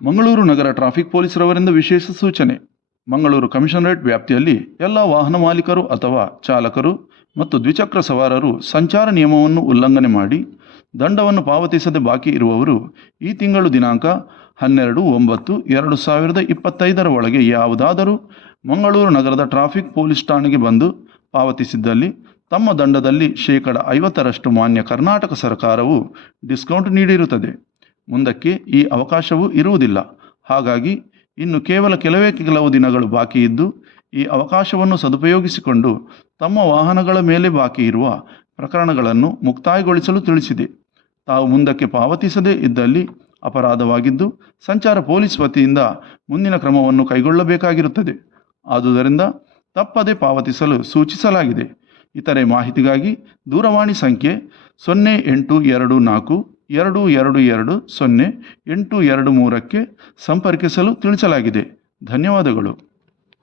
ಮಂಗಳೂರು ನಗರ traffic ಪೊಲೀಸರವರಿಂದ ವಿಶೇಷ ಸೂಚನೆ. Mangaluru commissionerate ವ್ಯಾಪ್ತಿಯಲ್ಲಿ ಎಲ್ಲ ವಾಹನ ಮಾಲೀಕರು ಅಥವಾ ಚಾಲಕರು ಮತ್ತು ದ್ವಿಚಕ್ರ ಸವಾರರು ಸಂಚಾರ ನಿಯಮವನ್ನು ಉಲ್ಲಂಘನೆ ಮಾಡಿ ದಂಡವನ್ನು ಪಾವತಿಸದೆ ಬಾಕಿ ಇರುವವರು ಈ ತಿಂಗಳು ದಿನಾಂಕ ಹನ್ನೆರಡು ಒಂಬತ್ತು ಎರಡು ಸಾವಿರದ ಇಪ್ಪತ್ತೈದರ ಒಳಗೆ ಯಾವುದಾದರೂ ಮಂಗಳೂರು ನಗರದ ಟ್ರಾಫಿಕ್ ಪೊಲೀಸ್ ಠಾಣೆಗೆ ಬಂದು ಪಾವತಿಸಿದ್ದಲ್ಲಿ ತಮ್ಮ ದಂಡದಲ್ಲಿ ಶೇಕಡ ಐವತ್ತರಷ್ಟು ಮಾನ್ಯ ಕರ್ನಾಟಕ ಸರ್ಕಾರವು ಡಿಸ್ಕೌಂಟ್ ನೀಡಿರುತ್ತದೆ. ಮುಂದಕ್ಕೆ ಈ ಅವಕಾಶವೂ ಇರುವುದಿಲ್ಲ. ಹಾಗಾಗಿ ಇನ್ನು ಕೇವಲ ಕೆಲವೇ ಕೆಲವು ದಿನಗಳು ಬಾಕಿ ಇದ್ದು, ಈ ಅವಕಾಶವನ್ನು ಸದುಪಯೋಗಿಸಿಕೊಂಡು ತಮ್ಮ ವಾಹನಗಳ ಮೇಲೆ ಬಾಕಿ ಇರುವ ಪ್ರಕರಣಗಳನ್ನು ಮುಕ್ತಾಯಗೊಳಿಸಲು ತಿಳಿಸಿದೆ. ತಾವು ಮುಂದಕ್ಕೆ ಪಾವತಿಸದೇ ಇದ್ದಲ್ಲಿ ಅಪರಾಧವಾಗಿದ್ದು, ಸಂಚಾರ ಪೊಲೀಸ್ ವತಿಯಿಂದ ಮುಂದಿನ ಕ್ರಮವನ್ನು ಕೈಗೊಳ್ಳಬೇಕಾಗಿರುತ್ತದೆ. ಆದುದರಿಂದ ತಪ್ಪದೆ ಪಾವತಿಸಲು ಸೂಚಿಸಲಾಗಿದೆ. ಇತರೆ ಮಾಹಿತಿಗಾಗಿ ದೂರವಾಣಿ ಸಂಖ್ಯೆ ಸೊನ್ನೆ ಎಂಟು ಎರಡು ನಾಲ್ಕು ಎರಡು ಎರಡು ಎರಡು ಸೊನ್ನೆ ಎಂಟು ಎರಡು ಮೂರಕ್ಕೆ ಸಂಪರ್ಕಿಸಲು ತಿಳಿಸಲಾಗಿದೆ. ಧನ್ಯವಾದಗಳು.